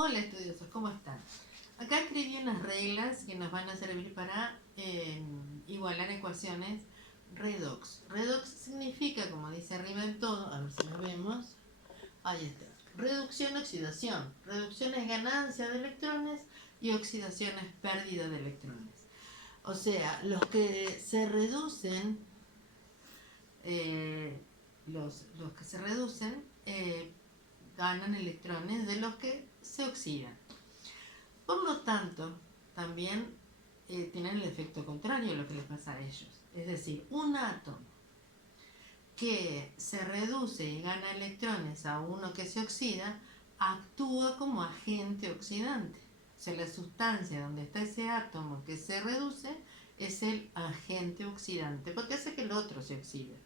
Hola estudiosos, ¿cómo están? Acá escribí unas reglas que nos van a servir para igualar ecuaciones redox. Redox significa, como dice arriba del todo, a ver si lo vemos, ahí está. Reducción-oxidación. Reducción es ganancia de electrones y oxidación es pérdida de electrones. O sea, los que se reducen, eh, los que se reducen ganan electrones de los que se oxidan. Por lo tanto, también tienen el efecto contrario a lo que les pasa a ellos. Es decir, un átomo que se reduce y gana electrones a uno que se oxida, actúa como agente oxidante. O sea, la sustancia donde está ese átomo que se reduce es el agente oxidante, porque hace que el otro se oxide.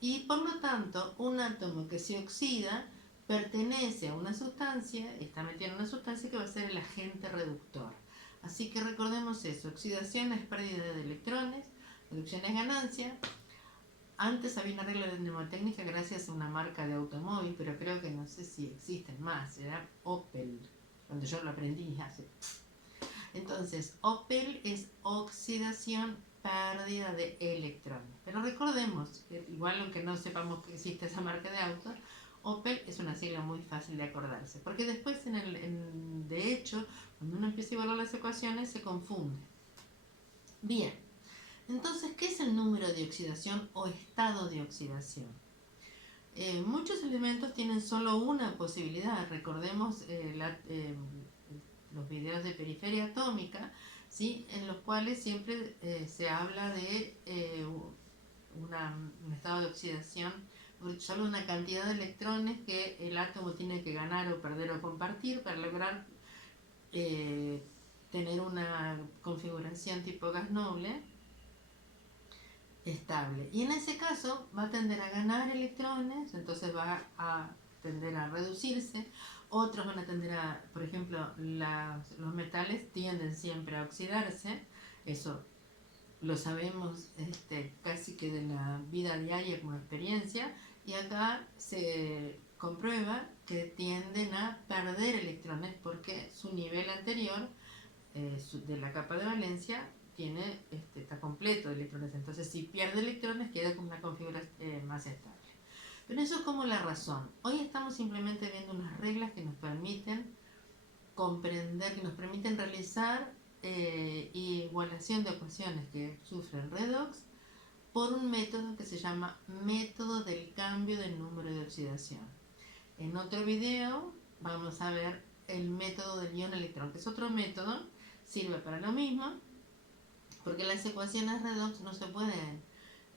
Y por lo tanto, un átomo que se oxida pertenece a una sustancia, está metido en una sustancia que va a ser el agente reductor. Así que recordemos eso, oxidación es pérdida de electrones, reducción es ganancia. Antes había una regla de mnemotécnica gracias a una marca de automóvil, pero creo que no sé si existen más, era Opel, cuando yo lo aprendí hace. Entonces, Opel es oxidación, pérdida de electrones. Pero recordemos, que igual aunque no sepamos que existe esa marca de autos, Opel es una sigla muy fácil de acordarse, porque después de hecho, cuando uno empieza a evaluar las ecuaciones se confunde. Bien, entonces, ¿qué es el número de oxidación o estado de oxidación? Muchos elementos tienen solo una posibilidad. Recordemos los videos de periferia atómica, ¿sí? En los cuales siempre se habla de un estado de oxidación, solo una cantidad de electrones que el átomo tiene que ganar o perder o compartir para lograr eh, tener una configuración tipo gas noble estable. Y en ese caso va a tender a ganar electrones, entonces va a tender a reducirse. Otros van a tender a, por ejemplo, los metales tienden siempre a oxidarse. Eso lo sabemos casi que de la vida diaria como experiencia. Y acá se comprueba que tienden a perder electrones porque su nivel anterior de la capa de valencia está completo de electrones. Entonces, si pierde electrones, queda con una configuración más estable. Pero eso es como la razón. Hoy estamos simplemente viendo unas reglas que nos permiten comprender, que nos permiten realizar igualación de ecuaciones que sufren redox por un método que se llama método del cambio del número de oxidación. En otro video vamos a ver el método del ion-electrón, que es otro método, sirve para lo mismo, porque las ecuaciones redox no se pueden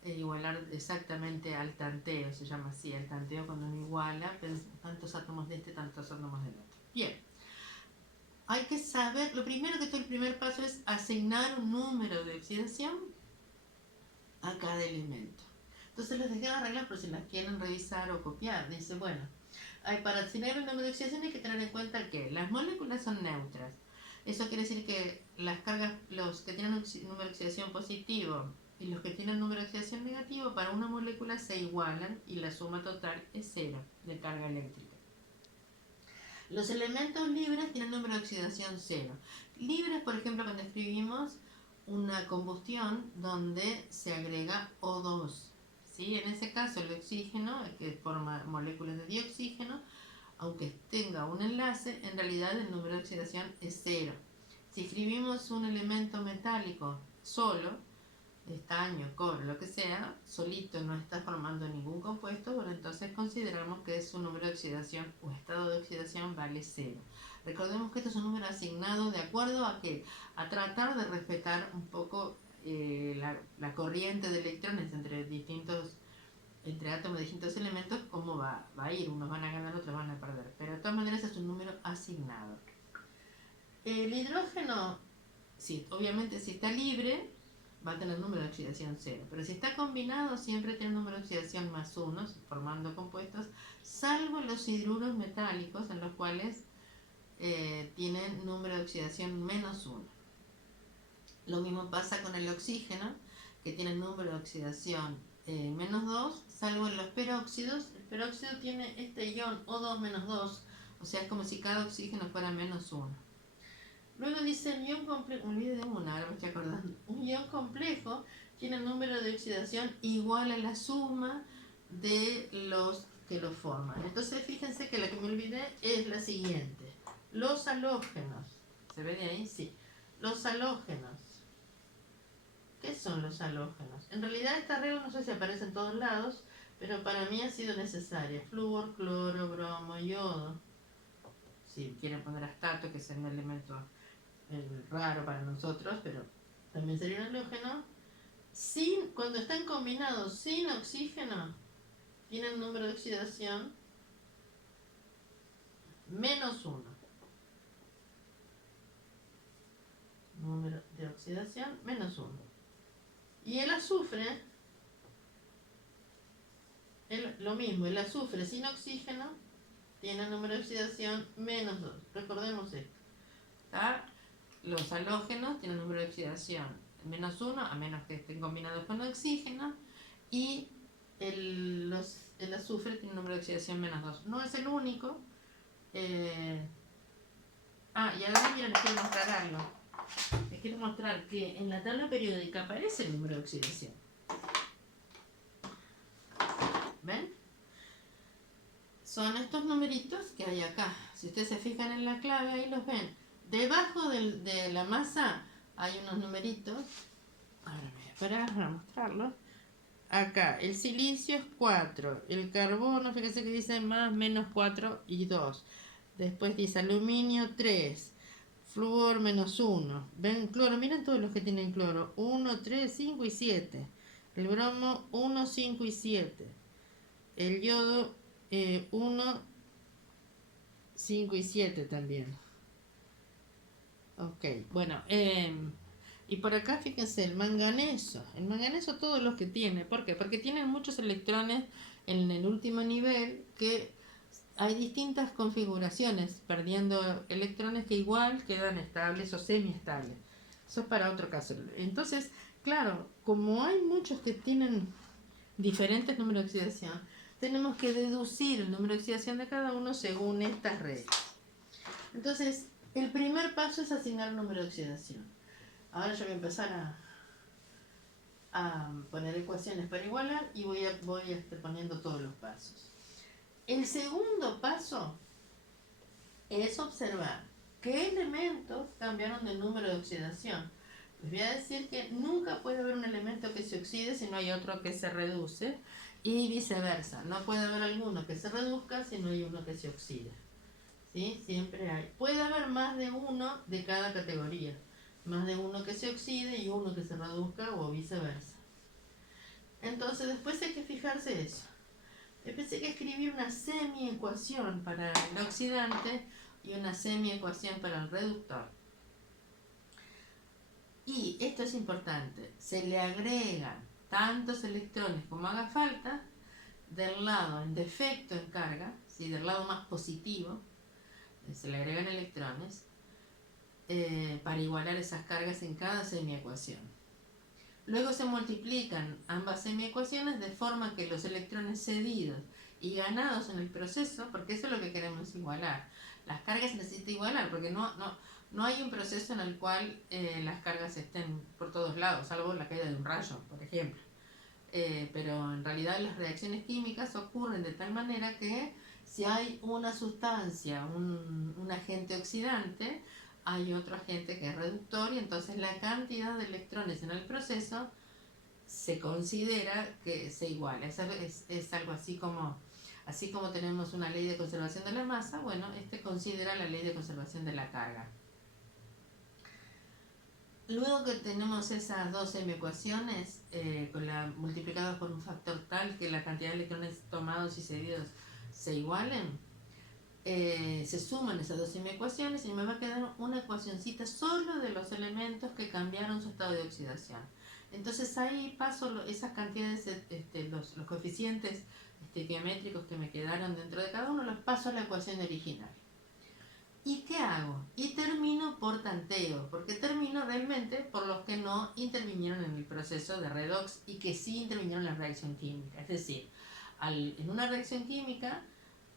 igualar exactamente al tanteo, se llama así, el tanteo cuando uno iguala tantos átomos de este, tantos átomos del otro. Bien, hay que saber, lo primero que todo, el primer paso es asignar un número de oxidación a cada elemento. Entonces les dejé las reglas por si las quieren revisar o copiar. Dice, bueno, para asignar el número de oxidación hay que tener en cuenta que las moléculas son neutras. Eso quiere decir que las cargas, los que tienen un número de oxidación positivo y los que tienen un número de oxidación negativo, para una molécula se igualan y la suma total es cero de carga eléctrica. Los elementos libres tienen número de oxidación cero. Libres, por ejemplo, cuando escribimos una combustión donde se agrega O2. ¿Sí? En ese caso, el oxígeno, que forma moléculas de dioxígeno, aunque tenga un enlace, en realidad el número de oxidación es cero. Si escribimos un elemento metálico solo, estaño, cobre, lo que sea, solito no está formando ningún compuesto, bueno, entonces consideramos que su número de oxidación o estado de oxidación vale cero. Recordemos que esto es un número asignado de acuerdo a que a tratar de respetar un poco la corriente de electrones entre átomos de distintos elementos, cómo va a ir, unos van a ganar, otros van a perder, pero de todas maneras es un número asignado. El hidrógeno, sí, obviamente si está libre, va a tener número de oxidación cero, pero si está combinado siempre tiene número de oxidación más 1, formando compuestos, salvo los hidruros metálicos en los cuales tienen número de oxidación menos 1. Lo mismo pasa con el oxígeno, que tiene número de oxidación menos 2, salvo en los peróxidos. El peróxido tiene este ion O2 menos 2, O sea, es como si cada oxígeno fuera -1. Luego dice el ion complejo, me olvidé de una, ahora me estoy acordando. Un ion complejo tiene el número de oxidación igual a la suma de los que lo forman. Entonces fíjense que la que me olvidé es la siguiente. Los halógenos. ¿Se ve de ahí? Sí. Los halógenos. ¿Qué son los halógenos? En realidad esta regla no sé si aparece en todos lados, pero para mí ha sido necesaria. Flúor, cloro, bromo, yodo. Si quieren poner astato, que es un elemento raro para nosotros, pero también sería un halógeno. Cuando están combinados sin oxígeno, tienen número de oxidación -1. Número de oxidación -1. Y el azufre, lo mismo, el azufre sin oxígeno tiene número de oxidación -2. Recordemos esto. ¿Está? Los halógenos tienen número de oxidación -1, a menos que estén combinados con oxígeno, y el azufre tiene un número de oxidación -2. No es el único. Y ahora miren, les quiero mostrar algo. Les quiero mostrar que en la tabla periódica aparece el número de oxidación. ¿Ven? Son estos numeritos que hay acá. Si ustedes se fijan en la clave, ahí los ven. Debajo de la masa hay unos numeritos. Ahora me voy a parar para mostrarlos. Acá, el silicio es 4. El carbono, fíjense que dice más, -4 y 2. Después dice aluminio 3. Flúor -1. ¿Ven? Cloro, miren todos los que tienen cloro. 1, 3, 5 y 7. El bromo 1, 5 y 7. El yodo 1, 5 y 7 también. Ok, bueno, y por acá fíjense el manganeso todos los que tiene, ¿por qué? Porque tienen muchos electrones en el último nivel, que hay distintas configuraciones, perdiendo electrones que igual quedan estables o semiestables. Eso es para otro caso. Entonces, claro, como hay muchos que tienen diferentes números de oxidación, tenemos que deducir el número de oxidación de cada uno según estas reglas. Entonces, el primer paso es asignar el número de oxidación. Ahora yo voy a empezar a poner ecuaciones para igualar y voy a estar poniendo todos los pasos. El segundo paso es observar qué elementos cambiaron de número de oxidación. Les voy a decir que nunca puede haber un elemento que se oxide si no hay otro que se reduce, y viceversa. No puede haber alguno que se reduzca si no hay uno que se oxide. ¿Sí? Siempre hay. Puede haber más de uno de cada categoría. Más de uno que se oxide y uno que se reduzca o viceversa. Entonces después hay que fijarse eso. Después hay que escribir una semiecuación para el oxidante y una semiecuación para el reductor. Y esto es importante, se le agregan tantos electrones como haga falta del lado en defecto en carga, ¿sí? Del lado más positivo, se le agregan electrones para igualar esas cargas en cada semiecuación. Luego se multiplican ambas semiecuaciones de forma que los electrones cedidos y ganados en el proceso, porque eso es lo que queremos igualar. Las cargas se necesitan igualar, porque no hay un proceso en el cual las cargas estén por todos lados, salvo la caída de un rayo, por ejemplo. Pero en realidad las reacciones químicas ocurren de tal manera que si hay una sustancia, un agente oxidante, hay otro agente que es reductor, y entonces la cantidad de electrones en el proceso se considera que se iguala. Es algo así como tenemos una ley de conservación de la masa, bueno, considera la ley de conservación de la carga. Luego que tenemos esas dos semiecuaciones multiplicadas por un factor tal que la cantidad de electrones tomados y cedidos se igualen, se suman esas dos semiecuaciones y me va a quedar una ecuacioncita solo de los elementos que cambiaron su estado de oxidación. Entonces ahí paso esas cantidades, los coeficientes geométricos que me quedaron dentro de cada uno, los paso a la ecuación original. ¿Y qué hago? Y termino por tanteo, porque termino realmente por los que no intervinieron en el proceso de redox y que sí intervinieron en la reacción química. Es decir, en una reacción química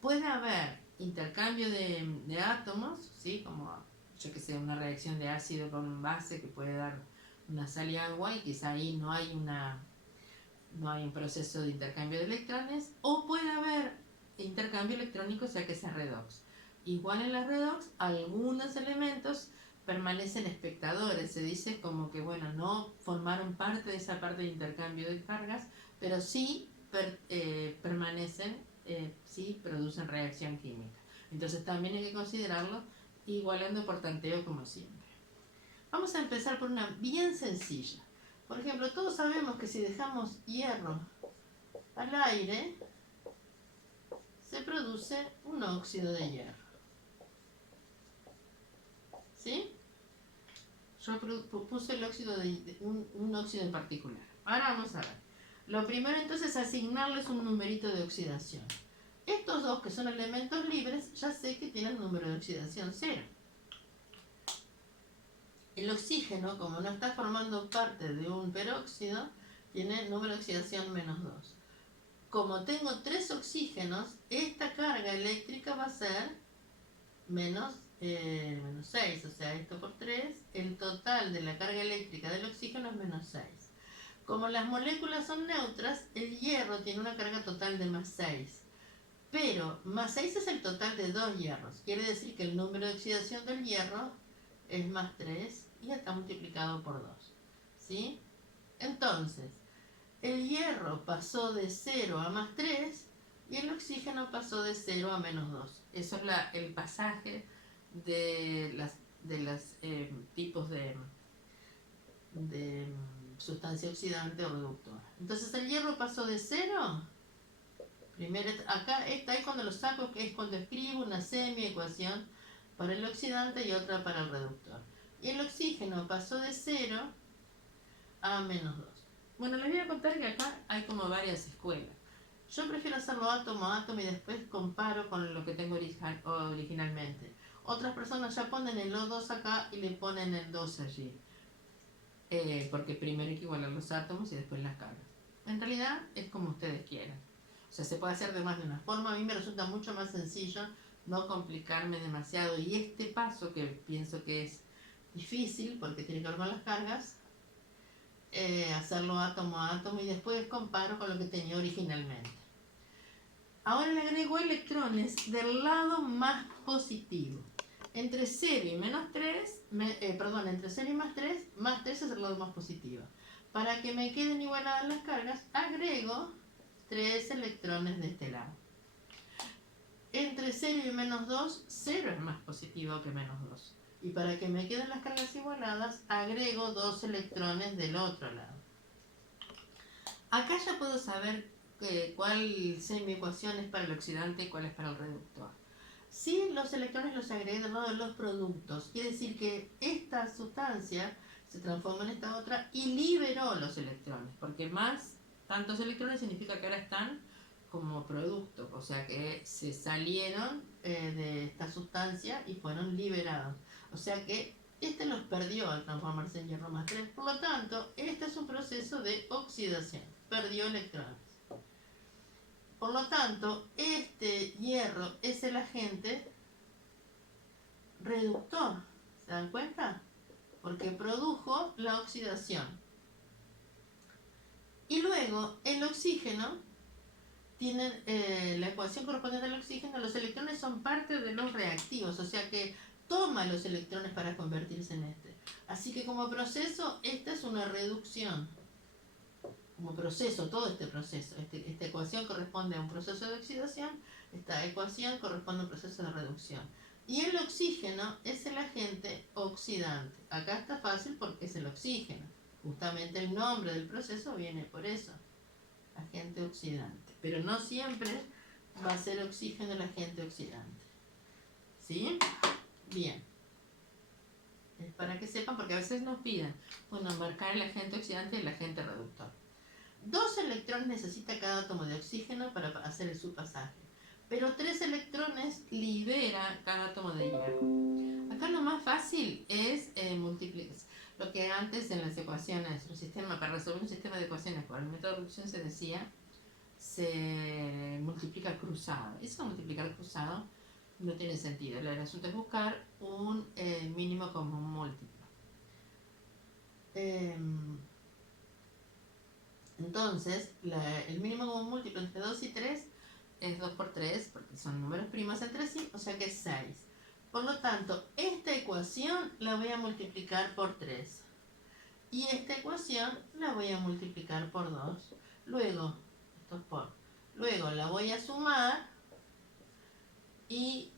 puede haber intercambio de átomos, ¿sí? Como, yo que sé, una reacción de ácido con base que puede dar una sal y agua, y quizá ahí no hay un proceso de intercambio de electrones, o puede haber intercambio electrónico, o sea que es redox. Igual en la redox, algunos elementos permanecen espectadores, se dice como que, bueno, no formaron parte de esa parte de intercambio de cargas, pero sí permanecen, sí producen reacción química. Entonces también hay que considerarlo igualando por tanteo como siempre. Vamos a empezar por una bien sencilla. Por ejemplo, todos sabemos que si dejamos hierro al aire, se produce un óxido de hierro. ¿Sí? Yo puse el óxido un óxido en particular. Ahora vamos a ver. Lo primero entonces es asignarles un numerito de oxidación. Estos dos, que son elementos libres, ya sé que tienen número de oxidación 0. El oxígeno, como no está formando parte de un peróxido, tiene número de oxidación -2. Como tengo 3 oxígenos, esta carga eléctrica va a ser menos 6, o sea, esto por 3, el total de la carga eléctrica del oxígeno es -6. Como las moléculas son neutras, el hierro tiene una carga total de +6. Pero +6 es el total de 2 hierros. Quiere decir que el número de oxidación del hierro es +3 y está multiplicado por 2. ¿Sí? Entonces, el hierro pasó de 0 a +3 y el oxígeno pasó de 0 a -2. Eso es el pasaje de los tipos de sustancia oxidante o reductora. Entonces el hierro pasó de 0, primero acá está ahí cuando lo saco, que es cuando escribo una semi-ecuación para el oxidante y otra para el reductor. Y el oxígeno pasó de 0 a -2. Bueno, les voy a contar que acá hay como varias escuelas. Yo prefiero hacerlo átomo a átomo y después comparo con lo que tengo originalmente. Otras personas ya ponen el O2 acá y le ponen el 2 allí. Porque primero hay que igualar los átomos y después las cargas. En realidad es como ustedes quieran. O sea, se puede hacer de más de una forma. A mí me resulta mucho más sencillo no complicarme demasiado. Y este paso, que pienso que es difícil porque tiene que ver con las cargas, hacerlo átomo a átomo y después comparo con lo que tenía originalmente. Ahora le agrego electrones del lado más positivo. Entre 0 y -3, entre 0 y +3 es el lado más positivo. Para que me queden igualadas las cargas, agrego 3 electrones de este lado. Entre 0 y -2, 0 es más positivo que -2. Y para que me queden las cargas igualadas, agrego 2 electrones del otro lado. Acá ya puedo saber cuál semi-ecuación es para el oxidante y cuál es para el reductor. Si los electrones los agregué del lado de los productos, quiere decir que esta sustancia se transforma en esta otra y liberó los electrones, porque más tantos electrones significa que ahora están como productos, o sea que se salieron de esta sustancia y fueron liberados. O sea que este los perdió al transformarse en hierro +3, por lo tanto, este es un proceso de oxidación, perdió electrones. Por lo tanto, este hierro es el agente reductor. ¿Se dan cuenta? Porque produjo la oxidación. Y luego, el oxígeno tiene la ecuación correspondiente al oxígeno. Los electrones son parte de los reactivos, o sea que toma los electrones para convertirse en este. Así que como proceso, esta es una reducción. Como proceso, todo este proceso, esta ecuación corresponde a un proceso de oxidación, esta ecuación corresponde a un proceso de reducción. Y el oxígeno es el agente oxidante. Acá está fácil porque es el oxígeno. Justamente el nombre del proceso viene por eso, agente oxidante. Pero no siempre va a ser oxígeno el agente oxidante. ¿Sí? Bien. Es para que sepan, porque a veces nos piden, bueno, marcar el agente oxidante y el agente reductor. 2 electrones necesita cada átomo de oxígeno para hacer el subpasaje, pero 3 electrones libera cada átomo de hierro. Acá lo más fácil es multiplicar. Lo que antes en las ecuaciones, para resolver un sistema de ecuaciones por el método de reducción se decía, se multiplica cruzado. Eso de multiplicar cruzado no tiene sentido. El asunto es buscar un mínimo común múltiplo. Entonces, el mínimo común múltiplo entre 2 y 3 es 2 por 3, porque son números primos entre sí, o sea que es 6. Por lo tanto, esta ecuación la voy a multiplicar por 3. Y esta ecuación la voy a multiplicar por 2. Luego, esto es por. Luego la voy a sumar y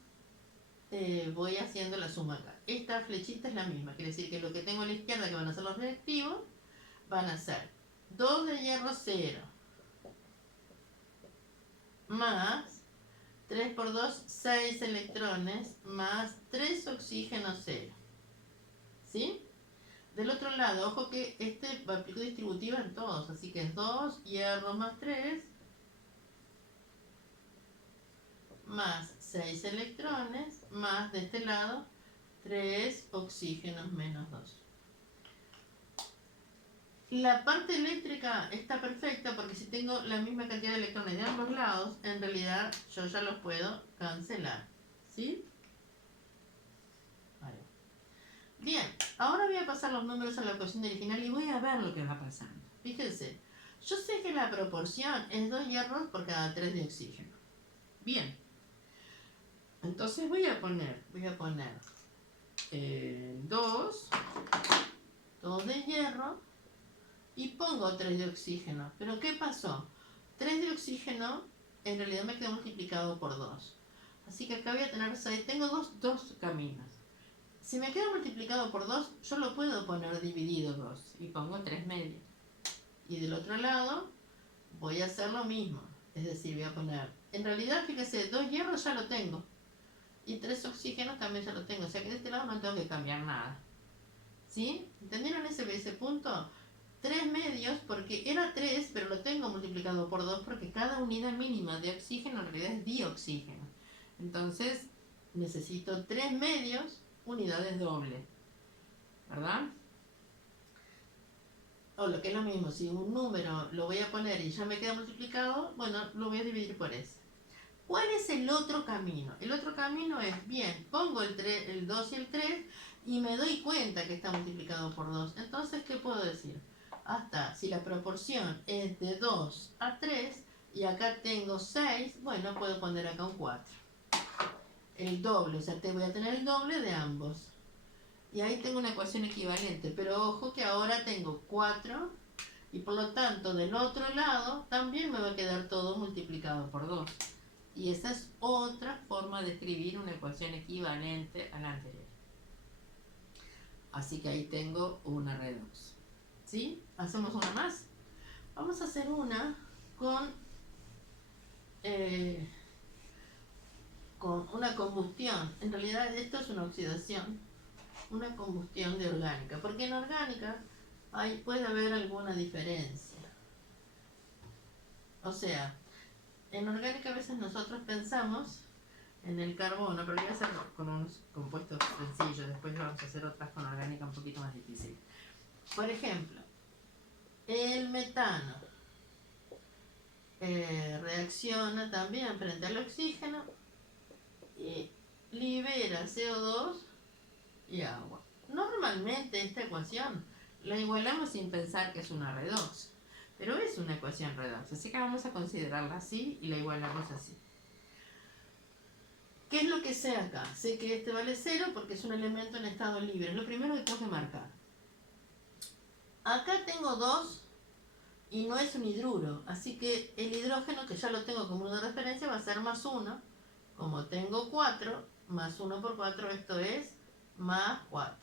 voy haciendo la suma acá. Esta flechita es la misma, quiere decir que lo que tengo a la izquierda, que van a ser los reactivos, van a ser 2 de hierro 0 más 3 por 2, 6 electrones más 3 oxígeno 0. ¿Sí? Del otro lado, ojo que este va a aplicar distributiva en todos, así que es 2 hierro más 3 más 6 electrones más de este lado 3 oxígenos menos 2. La parte eléctrica está perfecta porque si tengo la misma cantidad de electrones de ambos lados, en realidad yo ya los puedo cancelar. ¿Sí? Vale. Bien, ahora voy a pasar los números a la ecuación original y voy a ver lo que va pasando. Fíjense, yo sé que la proporción es 2 hierros por cada 3 de oxígeno. Bien, entonces voy a poner 2 de hierro y pongo 3 de oxígeno. Pero ¿qué pasó? 3 de oxígeno en realidad me quedó multiplicado por 2. Así que acá voy a tener 6. Tengo dos caminos. Si me queda multiplicado por 2, yo lo puedo poner dividido 2 y pongo 3 medios. Y del otro lado voy a hacer lo mismo. Es decir, voy a poner, en realidad, fíjese, 2 hierros ya lo tengo. Y 3 oxígenos también ya lo tengo. O sea que de este lado no tengo que cambiar nada. ¿Sí? ¿Entendieron ese punto? 3 medios, porque era 3, pero lo tengo multiplicado por 2 porque cada unidad mínima de oxígeno en realidad es dioxígeno. Entonces, necesito 3 medios unidades dobles. ¿Verdad? O lo que es lo mismo, si un número lo voy a poner y ya me queda multiplicado, bueno, lo voy a dividir por ese. ¿Cuál es el otro camino? El otro camino es, bien, pongo el 2 y el 3 y me doy cuenta que está multiplicado por 2. Entonces, ¿qué puedo decir? Hasta si la proporción es de 2 a 3 y acá tengo 6, bueno, puedo poner acá un 4. El doble, o sea, te voy a tener el doble de ambos. Y ahí tengo una ecuación equivalente, pero ojo que ahora tengo 4 y por lo tanto del otro lado también me va a quedar todo multiplicado por 2. Y esa es otra forma de escribir una ecuación equivalente a la anterior. Así que ahí tengo una redox. ¿Sí? ¿Hacemos una más? Vamos a hacer una con una combustión. En realidad esto es una oxidación, una combustión de orgánica. Porque en orgánica puede haber alguna diferencia. O sea, en orgánica a veces nosotros pensamos en el carbono, pero voy a hacer con unos compuestos sencillos, después vamos a hacer otras con orgánica un poquito más difícil. Por ejemplo, el metano reacciona también frente al oxígeno y libera CO2 y agua. Normalmente esta ecuación la igualamos sin pensar que es una redox, pero es una ecuación redox, así que vamos a considerarla así y la igualamos así. ¿Qué es lo que sé acá? Sé que este vale 0 porque es un elemento en estado libre. Es lo primero que tengo que marcar. Acá tengo 2 y no es un hidruro, así que el hidrógeno, que ya lo tengo como una referencia, va a ser más 1. Como tengo 4, más 1 por 4, esto es más 4.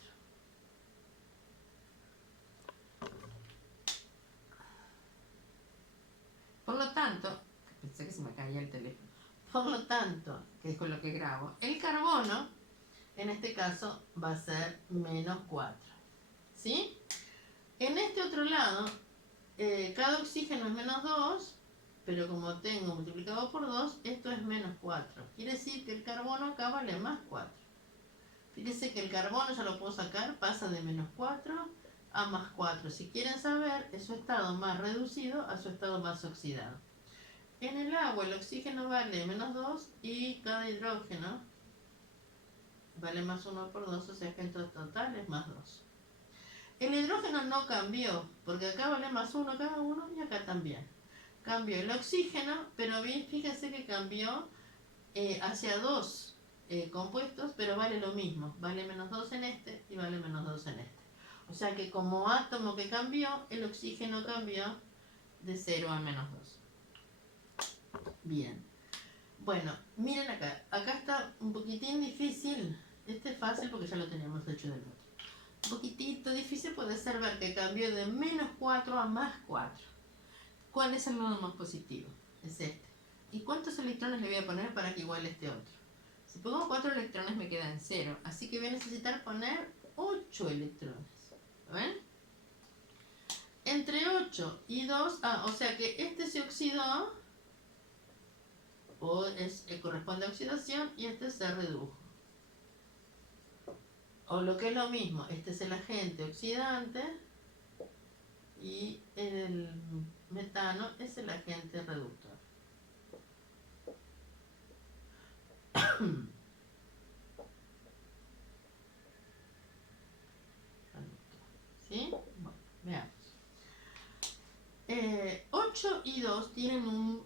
Por lo tanto, pensé que se me caía el teléfono. Por lo tanto, que es con lo que grabo, el carbono, en este caso, va a ser menos 4. ¿Sí? En este otro lado, cada oxígeno es menos 2, pero como tengo multiplicado por 2, esto es menos 4. Quiere decir que el carbono acá vale más 4. Fíjense que el carbono, ya lo puedo sacar, pasa de menos 4 a más 4. Si quieren saber, es su estado más reducido a su estado más oxidado. En el agua el oxígeno vale menos 2 y cada hidrógeno vale más 1 por 2, o sea que en total es más 2. El hidrógeno no cambió, porque acá vale más 1 cada uno y acá también. Cambió el oxígeno, pero bien, fíjense que cambió hacia dos compuestos, pero vale lo mismo. Vale menos 2 en este y vale menos 2 en este. O sea que como átomo que cambió, el oxígeno cambió de 0 a menos 2. Bien. Bueno, miren acá. Acá está un poquitín difícil. Este es fácil porque ya lo teníamos hecho del otro. Un poquitito difícil puede ser ver que cambió de menos 4 a más 4. ¿Cuál es el nodo más positivo? Es este. ¿Y cuántos electrones le voy a poner para que iguale este otro? Si pongo 4 electrones me quedan 0. Así que voy a necesitar poner 8 electrones. ¿Ven? Entre 8 y 2, o sea que este se oxidó, o corresponde a oxidación, y este se redujo. O lo que es lo mismo, este es el agente oxidante y el metano es el agente reductor. ¿Sí? Bueno, veamos. 8 y 2 tienen un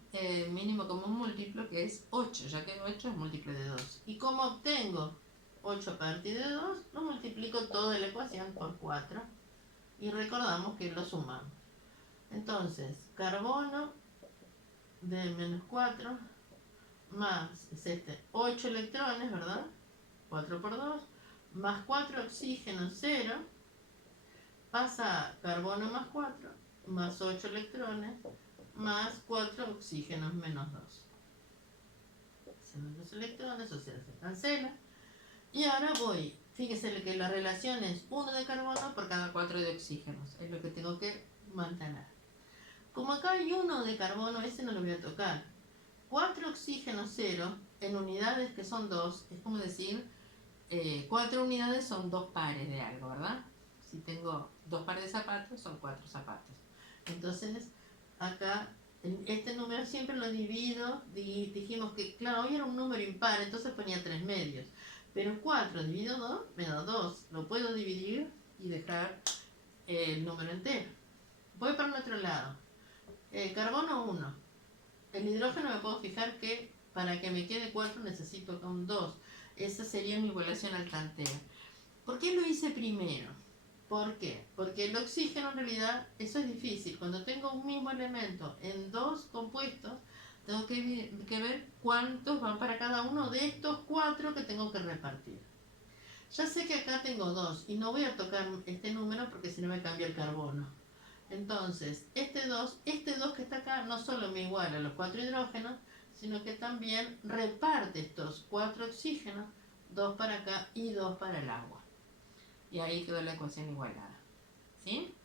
mínimo común múltiplo que es 8, ya que 8 es múltiplo de 2. ¿Y cómo obtengo 8 a partir de 2? Lo multiplico toda la ecuación por 4 y recordamos que lo sumamos. Entonces, carbono de menos 4 más 8 electrones, ¿verdad? 4 por 2, más 4 oxígeno 0, pasa carbono más 4, más 8 electrones, más 4 oxígenos menos 2. Se van los electrones, o sea, se cancela. Y ahora voy, fíjese que la relación es 1 de carbono por cada 4 de oxígenos. Es lo que tengo que mantener. Como acá hay 1 de carbono, ese no lo voy a tocar. 4 oxígenos 0 en unidades que son 2, es como decir, 4 unidades son 2 pares de algo, ¿verdad? Si tengo 2 pares de zapatos, son 4 zapatos. Entonces, acá, este número siempre lo divido, dijimos que, claro, hoy era un número impar, entonces ponía 3 medios. Pero 4 dividido 2 me da 2. Lo puedo dividir y dejar el número entero. Voy para el otro lado. Carbono 1. El hidrógeno me puedo fijar que para que me quede 4 necesito acá un 2. Esa sería mi igualación alcantera. ¿Por qué lo hice primero? ¿Por qué? Porque el oxígeno en realidad, eso es difícil. Cuando tengo un mismo elemento en dos compuestos, tengo que ver cuántos van para cada uno de estos 4 que tengo que repartir. Ya sé que acá tengo 2 y no voy a tocar este número porque si no me cambia el carbono. Entonces, este 2 que está acá no solo me iguala a los 4 hidrógenos, sino que también reparte estos 4 oxígenos, 2 para acá y 2 para el agua. Y ahí quedó la ecuación igualada. ¿Sí?